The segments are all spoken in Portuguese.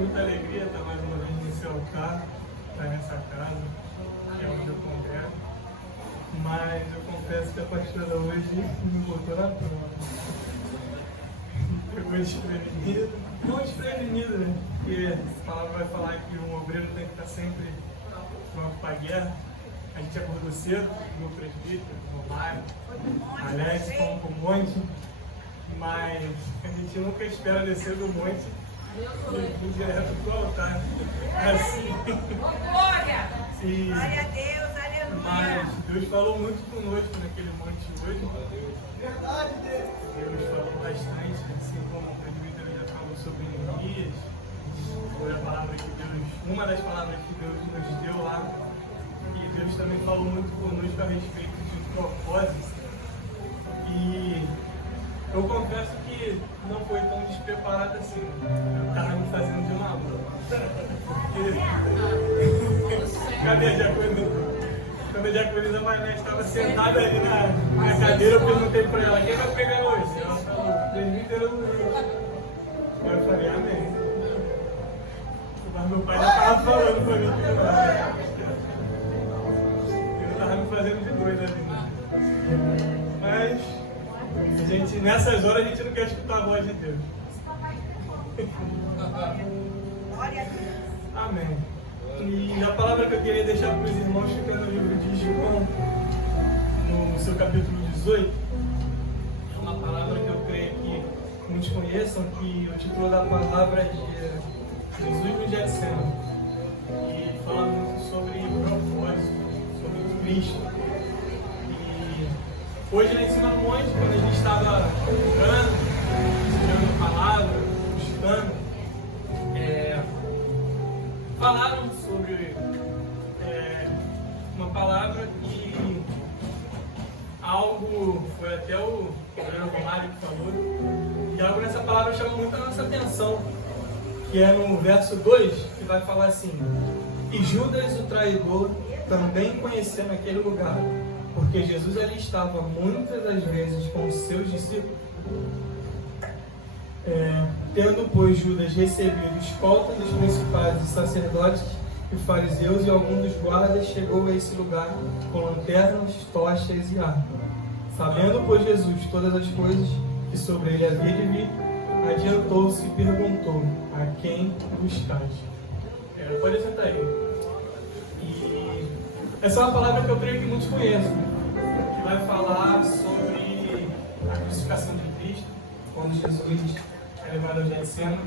muita alegria estar mais uma vez nesse altar, estar nessa casa, que é onde eu congrego. Mas eu confesso que a pastora hoje me botou na prova. Pegou desprevenido. Não desprevenido, né? Porque a palavra vai falar que um obreiro tem que estar sempre pronto para a guerra. A gente acordou cedo, no presbítero, no Mário, Alex, fomos para o monte, mas a gente nunca espera descer do monte e ir direto para o altar. Assim. Sim. Glória a Deus, aleluia. Mas Deus falou muito conosco naquele monte hoje. Verdade, Deus. Deus falou bastante, assim como o presbítero já falou sobre Neemias. Foi a palavra que Deus, uma das palavras que Deus nos deu lá. E Deus também falou muito conosco a respeito de propósito. E eu confesso que não foi tão despreparado assim. Eu estava me fazendo de maluco. Cadê a diaconisa? Quando a diaconisa Mané estava sentada ali na cadeira, eu perguntei para ela: quem vai pegar hoje? Ela falou: presbítero. Eu falei: amém. Mas meu pai já estava falando para mim que não. Estava me fazendo de doido ali. Mas a gente, nessas horas a gente não quer escutar a voz de Deus. Glória a Deus. Amém. E a palavra que eu queria deixar para os irmãos fica no livro de João, no seu capítulo 18. É uma palavra que eu creio que muitos conheçam, que o título da palavra é Jesus no Getsemane. E fala muito sobre propósito, sobre Cristo. E hoje lá em cima do monte, quando a gente estava orando, estudando a palavra, buscando, falaram sobre uma palavra que algo, foi até o Romário que falou, e algo nessa palavra chama muito a nossa atenção, que é no verso 2, que vai falar assim: e Judas, o traidor, também conheceu naquele lugar, porque Jesus ali estava muitas das vezes com os seus discípulos. Tendo, pois, Judas recebido escolta dos principais sacerdotes e fariseus e algum dos guardas, chegou a esse lugar com lanternas, tochas e armas. Sabendo, pois, Jesus todas as coisas que sobre ele havia de vir, adiantou-se e perguntou: a quem buscais? Pode sentar aí. E essa é uma palavra que eu creio que muitos conhecem, que vai falar sobre a crucificação de Cristo, quando Jesus é levado ao Getsemane.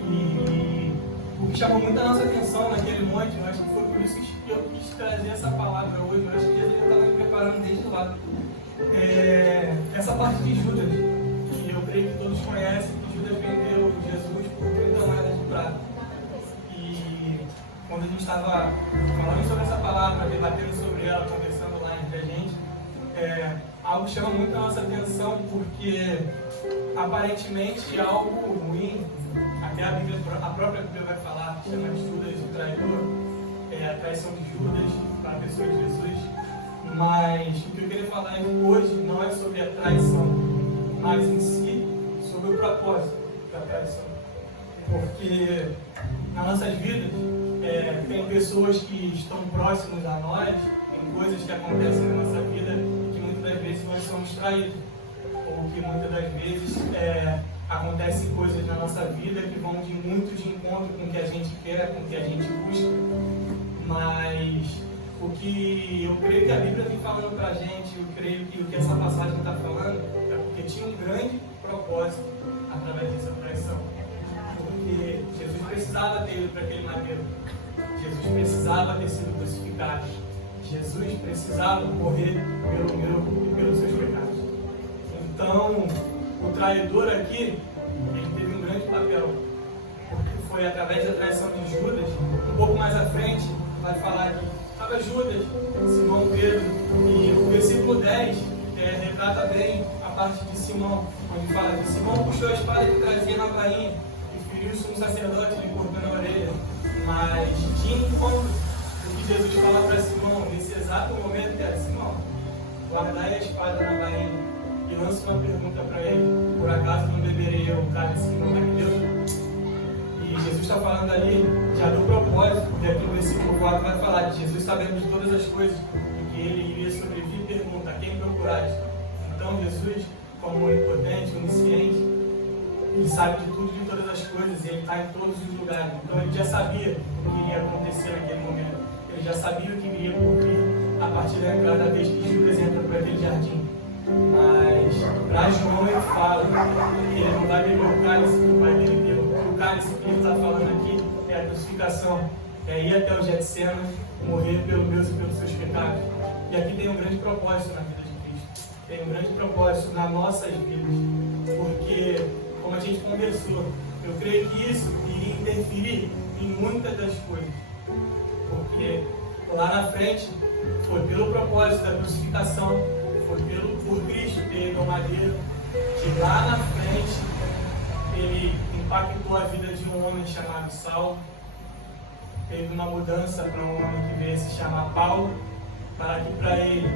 E o que chamou muito a nossa atenção naquele monte, eu acho que foi por isso que eu quis trazer essa palavra hoje. Eu acho que Jesus já estava me preparando desde lá. Essa parte de Judas, que eu creio que todos conhecem, que Judas vendeu Jesus por 30 moedas de prata. E quando a gente estava falando sobre essa palavra, debatendo sobre ela, conversando lá entre a gente, algo chama muito a nossa atenção, porque aparentemente algo ruim, até a própria Bíblia vai falar, chama de Judas o traidor, a traição de Judas para a pessoa de Jesus. Mas o que eu queria falar hoje não é sobre a traição, mas em si sobre o propósito da traição. Porque nas nossas vidas tem pessoas que estão próximas a nós, tem coisas que acontecem na nossa vida que muitas das vezes nós somos traídos, ou que muitas das vezes acontecem coisas na nossa vida que vão de muito de encontro com o que a gente quer, com o que a gente busca. Mas o que eu creio que a Bíblia vem falando para a gente, eu creio que o que essa passagem está falando é porque tinha um grande propósito através dessa traição. Porque Jesus precisava ter ido para aquele madeiro, Jesus precisava ter sido crucificado, Jesus precisava morrer pelo meu e pelos seus pecados. Então, o traidor aqui, ele teve um grande papel, porque foi através da traição de Judas. Um pouco mais à frente, vai falar que estava Judas, Simão Pedro, e o versículo 10 retrata bem a parte de Simão, onde fala que Simão puxou a espada que trazia na bainha e feriu o sumo sacerdote, lhe cortando a orelha. Mas de encontro, o que Jesus fala para Simão, nesse exato momento, que era: Simão, guardai a espada na bainha, e lança uma pergunta para ele: por acaso não beberei eu o cálice que não é de Deus? E Jesus está falando ali já do propósito, porque aqui no versículo 4 vai falar que Jesus, sabendo de todas as coisas, e que ele iria sobreviver, pergunta: a quem procurais? Então Jesus, como onipotente, onisciente, ele sabe de tudo, de todas as coisas, e ele está em todos os lugares. Então ele já sabia o que iria acontecer naquele momento. Ele já sabia o que iria cumprir a partir da entrada, da vez que Judas entra por aquele jardim. Mas para João ele fala que ele não vai beber o cálice que o pai dele deu. O cálice que ele está falando aqui é a crucificação, é ir até o Getsemane, morrer pelos meus e pelos seus pecados. E aqui tem um grande propósito na vida de Cristo, tem um grande propósito nas nossas vidas, porque, como a gente conversou, eu creio que isso iria interferir em muitas das coisas, porque lá na frente foi pelo propósito da crucificação, foi por Cristo ter ido ao madeiro, que lá na frente ele impactou a vida de um homem chamado Saulo, teve uma mudança para um homem que veio se chamar Paulo, para que para ele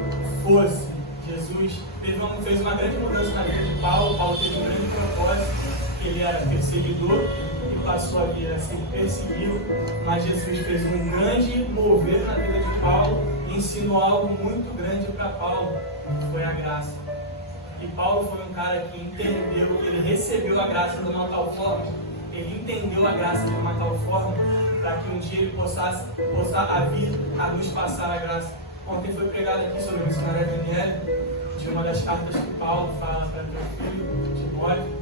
fosse Jesus. Fez uma grande mudança na vida de Paulo. Paulo teve um grande propósito, que ele era perseguidor e passou a vir a ser perseguido, mas Jesus fez um grande mover na vida de Paulo e ensinou algo muito grande para Paulo, que foi a graça. E Paulo foi um cara que entendeu, ele recebeu a graça de uma tal forma, ele entendeu a graça de uma tal forma, para que um dia ele possa vir a nos passar a graça. Ontem foi pregado aqui sobre o missionário Daniel, de uma das cartas que Paulo fala para o filho, Timóteo,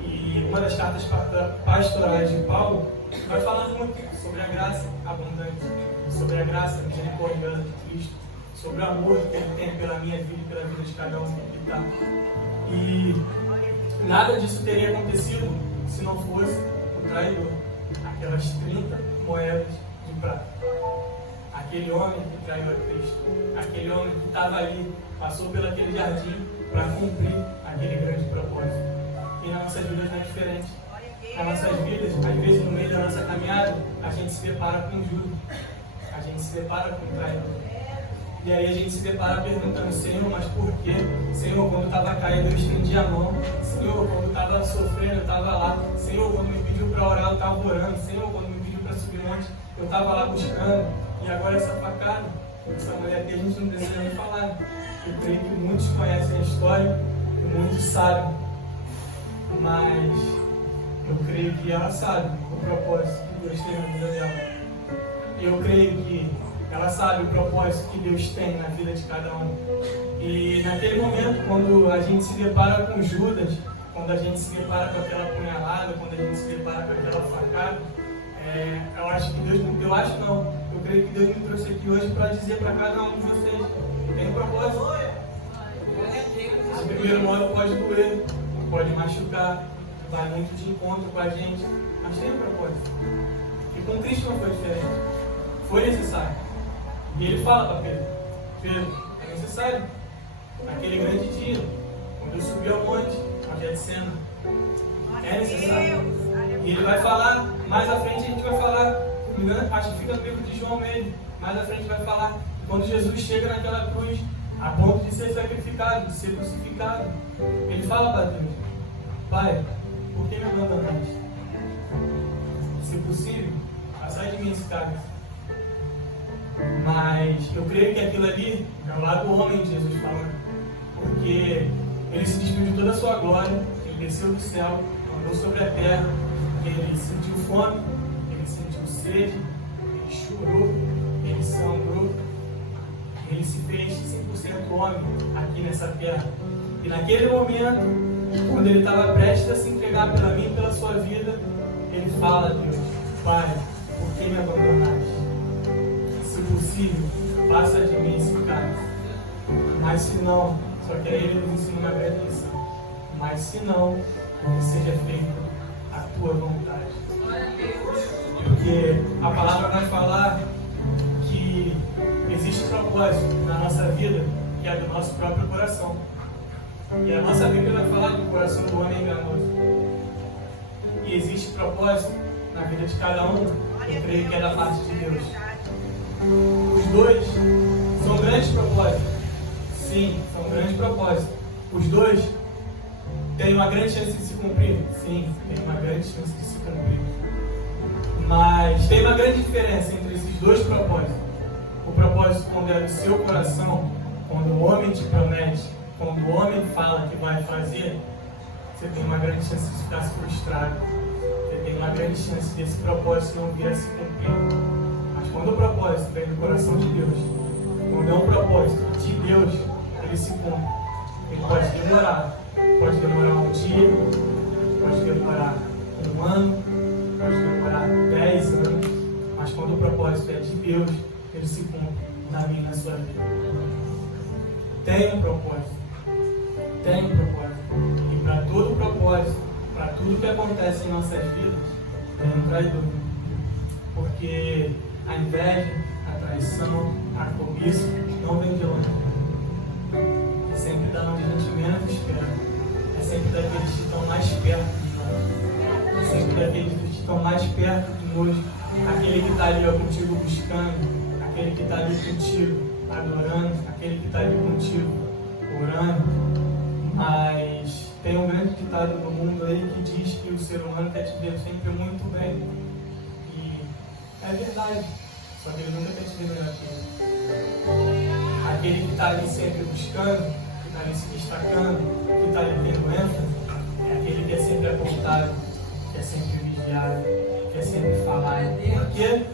e uma das cartas pastorais de Paulo vai falando muito sobre a graça abundante, sobre a graça misericordiosa de Cristo, sobre o amor que ele tem pela minha vida e pela vida de cada um que está. E nada disso teria acontecido se não fosse o traidor, aquelas 30 moedas de prata. Aquele homem que traiu a Cristo, aquele homem que estava ali, passou pelo aquele jardim para cumprir aquele grande propósito. E nas nossas vidas não é diferente. Nas nossas vidas, às vezes no meio da nossa caminhada, a gente se depara com Judas, a gente se depara com o traidor. E aí a gente se depara perguntando: Senhor, mas por quê? Senhor, quando estava caído eu estendi a mão. Senhor, quando estava sofrendo eu estava lá. Senhor, quando me pediu para orar eu estava orando. Senhor, quando me pediu para subir monte eu estava lá buscando. E agora essa facada, essa mulher aqui a gente não precisa nem falar. Eu creio que muitos conhecem a história e muitos sabem. Mas eu creio que ela sabe o propósito que Deus tem na vida dela. Eu creio que ela sabe o propósito que Deus tem na vida de cada um. E naquele momento, quando a gente se depara com Judas, quando a gente se depara com aquela punhalada, quando a gente se depara com aquela facada, eu acho que Deus, eu creio que Deus me trouxe aqui hoje para dizer para cada um de vocês: tem um propósito. De primeiro modo pode doer, pode machucar, vai muito de encontro com a gente, mas tem um propósito. E com Cristo não foi diferente, foi necessário. E ele fala para Pedro: Pedro, é necessário. Naquele grande dia, quando eu subi ao monte, ao Getsemane, é necessário. E ele vai falar, mais à frente a gente vai falar, acho que fica no livro de João mesmo, mais à frente vai falar, quando Jesus chega naquela cruz, a ponto de ser sacrificado, de ser crucificado, ele fala para Deus: Pai, por que me abandonaste? Se possível, passai de mim esse cálice. Mas eu creio que aquilo ali é o lado homem de Jesus falando, porque ele se despiu de toda a sua glória, ele desceu do céu, andou sobre a terra, ele sentiu fome, ele sentiu sede, ele chorou, ele sangrou, ele se fez 100% homem aqui nessa terra. E naquele momento, quando ele estava prestes a se entregar pela mim e pela sua vida, ele fala a Deus: Pai, por que me abandonaste? Se possível, passa de mim esse cálice. Mas se não, só que aí ele nos ensina uma grande lição: mas se não, que seja feita a tua vontade. Porque a palavra vai falar que existe um propósito na nossa vida, que é do nosso próprio coração. E a nossa Bíblia vai falar que o coração do homem é enganoso. E existe propósito na vida de cada um, eu creio que é da parte de Deus. Os dois são grandes propósitos. Sim, são grandes propósitos. Os dois têm uma grande chance de se cumprir. Sim, tem uma grande chance de se cumprir. Mas tem uma grande diferença entre esses dois propósitos. O propósito quando é do seu coração, quando o homem te promete, quando o homem fala que vai fazer, você tem uma grande chance de ficar frustrado. Você tem uma grande chance desse propósito não vir a se cumprir. Mas quando o propósito vem do coração de Deus, quando é um propósito de Deus, ele se cumpre. Ele pode demorar um dia, pode demorar um ano, pode demorar 10 anos, mas quando o propósito é de Deus, ele se cumpre na minha e na sua vida. Tem um propósito. Tem um propósito. E para todo propósito, para tudo que acontece em nossas vidas, tem um traidor. Porque a inveja, a traição, a cobiça não vem de longe. É sempre da onde a gente menos espera. É sempre daqueles que estão mais perto de nós. É sempre daqueles que estão mais perto de nós. Aquele que está ali contigo buscando, aquele que está ali contigo adorando, aquele que está ali contigo orando. Mas tem um grande ditado no mundo aí que diz que o ser humano quer te ver sempre muito bem. E é verdade, só que ele nunca quer te ver melhor que ele. Aquele que está ali sempre buscando, que está ali se destacando, que está ali tendo ênfase, é aquele que é sempre apontado, que é sempre vigiado, que é sempre falado. Porque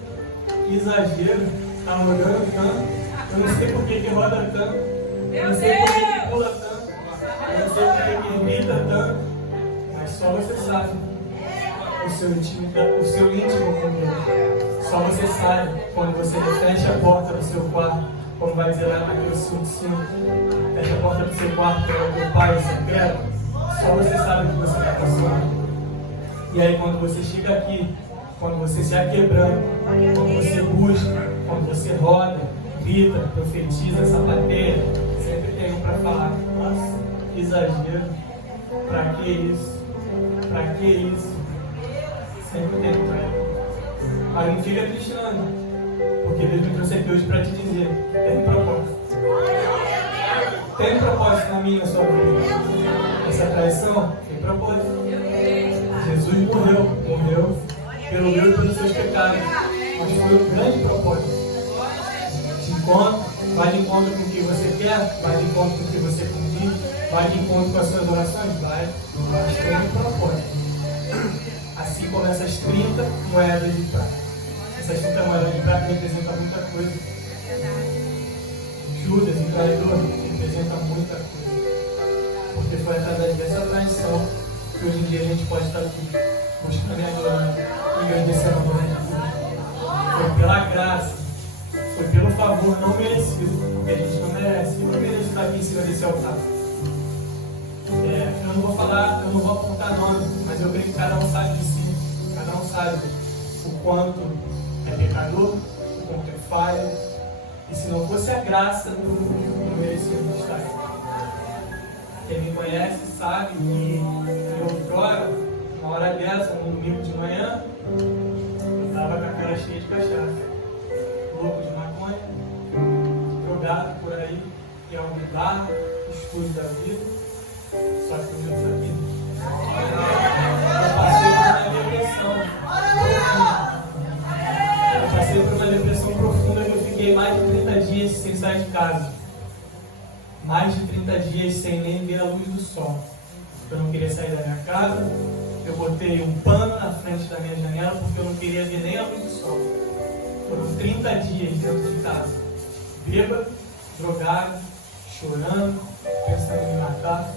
que exagero, está rodando tanto. Eu não sei por que roda tanto. Eu não sei por que pula tanto. Eu não sei por que grita tanto. Mas só você sabe o seu íntimo com Deus. Só você sabe quando você fecha a porta do seu quarto, como vai dizer lá no capítulo 5, fecha a porta do seu quarto para o teu pai secreto. Só você sabe o que você está passando. E aí quando você chega aqui, quando você se aquebrando, quando você busca, quando você roda, grita, profetiza, sapateia, sempre tem um para falar: nossa, que exagero, pra que isso? Pra que isso? Sempre tem um para ele. Mas não fica triste não, porque Deus me trouxe aqui hoje para te dizer: tem um propósito. Tem um propósito na minha e na sua vida. Essa traição tem propósito. Jesus morreu pelo meu e pelos seus pecados, mas foi um grande propósito. Vai de encontro com o que você quer, vai de encontro com o que você convive, vai de encontro com as suas orações, vai, mas tem um propósito. Assim como essas 30 moedas de prata. Essas 30 moedas de prata representam muita coisa. Judas, o traidor, representa muita coisa. Porque foi através dessa traição que hoje em dia a gente pode estar aqui, buscando e adorando, e agradecendo a glória de Deus. Foi pela graça. Foi pelo favor não merecido, porque a gente não merece. Eu não mereço estar aqui em cima desse altar. Eu não vou falar, eu não vou apontar nome, mas eu creio que cada um sabe de si. Cada um sabe o quanto é pecador, o quanto é falho. E se não fosse a graça, eu não merecia estar aqui. Quem me conhece sabe que eu outrora, uma hora dessa, no domingo de manhã, eu estava com a cara cheia de cachaça. Louco de maconha, drogado por aí, que é um milagre, escuro da vida, só que Deus está aqui. Eu passei por uma depressão profunda que eu fiquei mais de 30 dias sem sair de casa. Mais de 30 dias sem nem ver a luz do sol. Eu não queria sair da minha casa, eu botei um pano na frente da minha janela porque eu não queria ver nem a luz do sol. Foram 30 dias dentro de casa, bêbado, drogado, chorando, pensando em me matar,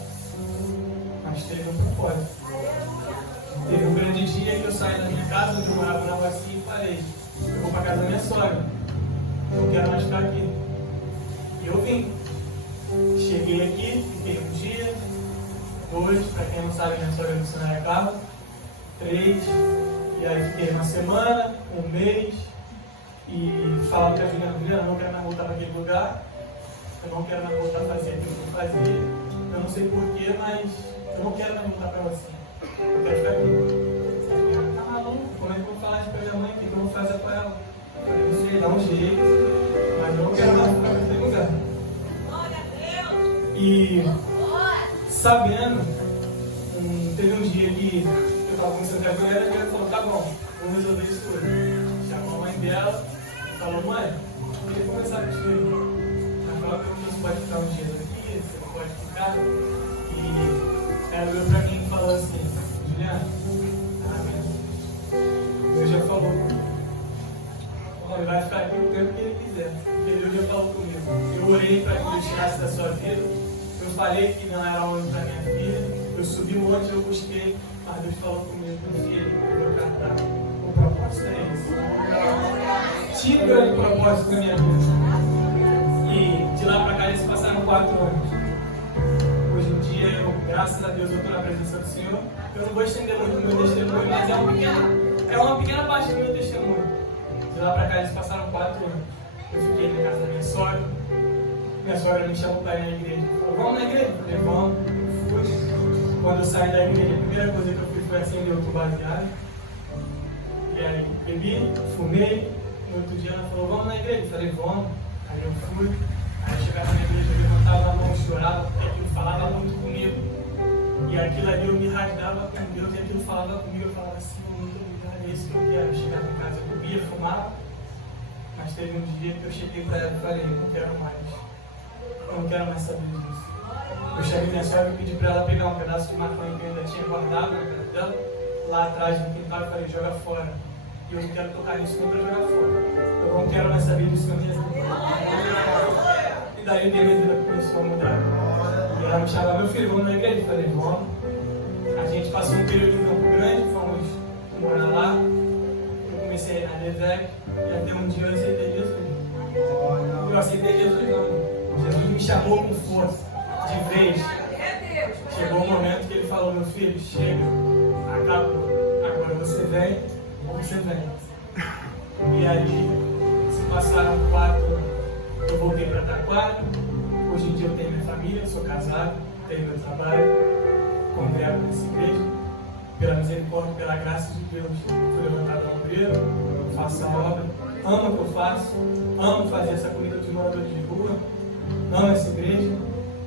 mas teve um propósito. Teve um grande dia que eu saí da minha casa, onde eu morava na Rocinha, e falei: eu vou para casa da minha sogra, não quero mais ficar aqui. E eu vim. Cheguei aqui, fiquei um dia, 2, para quem não sabe, minha sogra me ensina carro, 3, e aí fiquei uma semana, um mês. E falava para a Juliana: eu não quero mais voltar para aquele lugar, eu não quero mais voltar a fazer aquilo que eu fazia, eu não sei porquê, mas eu não quero mais voltar para você, eu quero ficar aqui. Tá maluco? Como é que eu vou falar isso para minha mãe? O que eu vou fazer com ela? Eu falei: não sei, dá um jeito, mas eu não quero mais ficar naquele lugar. E sabendo, teve um dia que eu estava conversando com a mulher e ela falou: tá bom, vou resolver isso hoje. Chamou a mãe dela e falou, mãe, eu queria conversar contigo. Ela falou que você pode ficar um dia aqui, você não pode ficar. E ela olhou pra mim e falou assim, Juliana, Deus já falou comigo. Ele vai ficar aqui o tempo que ele quiser. Porque Deus já falou comigo. Eu orei para que Deus tirasse da sua vida. Eu falei que não era homem para minha filha. Eu subi um monte, eu busquei. Mas Deus falou comigo, meu filho, eu vou cantar. O propósito é esse. Tinha um grande propósito na minha vida. E de lá para cá eles passaram 4 anos. Hoje em dia, eu, graças a Deus, eu estou na presença do Senhor. Eu não vou estender muito o meu testemunho, mas é uma pequena parte do meu testemunho. De lá pra cá eles passaram 4 anos. Eu fiquei na casa da minha sogra. Minha sogra me chamou para ir na igreja. Falou, vamos na igreja? Eu falei, vamos. Eu fui. Quando eu saí da igreja, a primeira coisa que eu fiz foi acender outro baseado. E aí bebi, fumei. No outro dia ela falou, vamos na igreja? Eu falei, vamos. Aí eu fui. Aí eu chegava na igreja, eu levantava a mão, chorava, porque aquilo falava muito comigo. E aquilo ali eu me rasgava com Deus e aquilo falava comigo. Eu falava assim, muito obrigado, é isso que eu quero. Eu chegava em casa, eu bebia, fumava. Mas teve um dia que eu cheguei para ela e falei, não quero mais. Eu não quero mais saber disso. Eu chamei minha sogra e pedi para ela pegar um pedaço de maconha que eu ainda tinha guardado na casa dela, lá atrás no quintal, e falei, joga fora. E eu não quero tocar nisso nem para jogar fora. Eu não quero mais saber disso na minha vida. E daí minha vida começou a mudar. E ela me chamava, meu filho, vamos na igreja? Eu falei, vamos. A gente passou um período em Campo Grande, fomos morar lá. Eu comecei a dever e até um dia eu aceitei Jesus. Eu aceitei Jesus não. Jesus me chamou com força, de vez. Chegou o momento que ele falou, meu filho, chega, acabou. Agora você vem ou você vem. E aí, se passaram 4 anos, eu voltei para Taquara. Hoje em dia eu tenho minha família, sou casado, tenho meu trabalho, congrego nessa igreja. Pela misericórdia, pela graça de Deus, fui levantado na obreira, faço a obra, amo o que eu faço, amo fazer essa comida dos moradores de rua, amo essa igreja,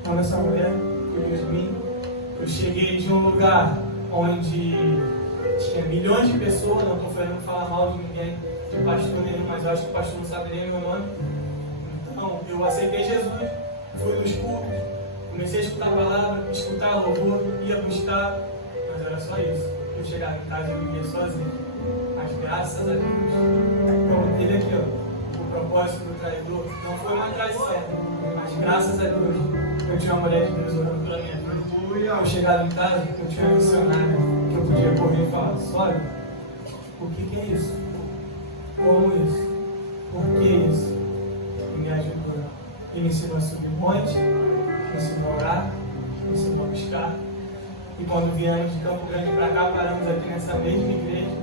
amo essa mulher, cuida de mim. Eu cheguei de um lugar onde tinha milhões de pessoas, não estou falando falar mal de ninguém, de pastor nenhum, mas eu acho que o pastor não sabe nem o meu nome. Então, eu aceitei Jesus, fui nos cultos, comecei a escutar a palavra, escutar louvor, ia buscar. Mas era só isso. Eu chegava em casa e vivia sozinho. Mas graças a Deus, como ele aqui, ó, o propósito do traidor não foi uma traição. Mas graças a Deus, eu tinha uma mulher de Deus orando pela minha vida. Eu chegava em casa, eu tinha um missionário que eu podia correr e falar, olha, o que é isso? Como isso? Por que isso? E me ajudou. E me ensinou a subir monte, me ensinou a orar, me ensinou a buscar. E quando viemos de Campo Grande para cá, paramos aqui nessa mesma igreja.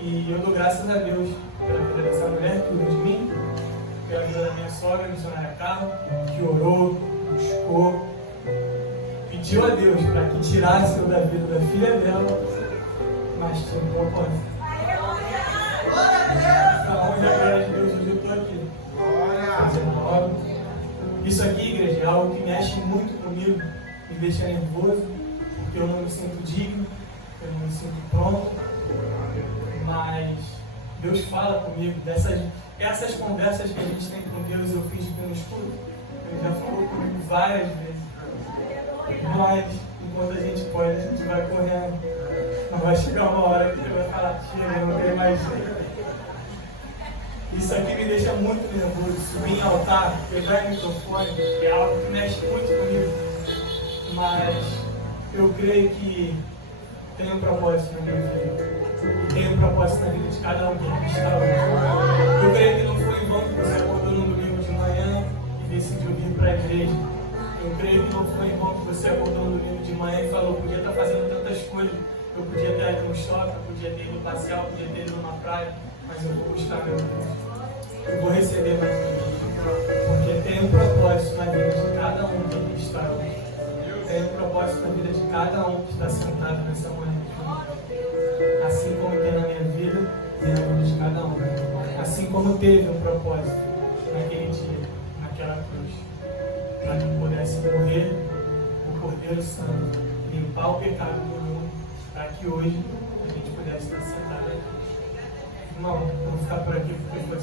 E eu dou graças a Deus pela vida dessa mulher que cuida de mim, pela vida da minha sogra, a missionária Carla, que orou, buscou, pediu a Deus para que tirasse eu da vida da filha dela, mas tinha um propósito. Então, onde a glória de Deus, hoje eu estou aqui, fazendo a obra. Isso aqui, igreja, é algo que mexe muito comigo, me deixa nervoso, porque eu não me sinto digno, eu não me sinto pronto, mas Deus fala comigo. Essas conversas que a gente tem com Deus, eu finjo que eu não escuto. Ele já falou comigo várias vezes. Mas, enquanto a gente pode, a gente vai correndo. Não vai chegar uma hora que ele vai falar, chega, não tem mais jeito. Isso aqui me deixa muito nervoso. Subir em altar, pegar o microfone, é algo que mexe muito comigo. Mas eu creio que tem um propósito na minha vida. E tem um propósito na vida de cada um que está hoje. Eu creio que não foi em vão que você acordou no domingo de manhã e decidiu vir para a igreja. Eu creio que não foi em vão que você acordou no domingo de manhã e falou, podia estar fazendo tantas coisas. Eu podia ter ido no shopping, eu podia ter ido passear, eu podia ter ido numa praia, mas eu vou buscar meu Deus. Eu vou receber mais um dia. Porque tem um propósito na vida de cada um que aqui está hoje. Tem um propósito na vida de cada um que está sentado nessa manhã. Assim como tem na minha vida, tem na vida de cada um. Assim como teve um propósito naquele dia, naquela cruz, para que pudesse morrer o Cordeiro Santo, limpar o pecado do mundo, para que hoje a gente pudesse estar sentado aqui. Irmão, eu vou ficar por aqui porque foi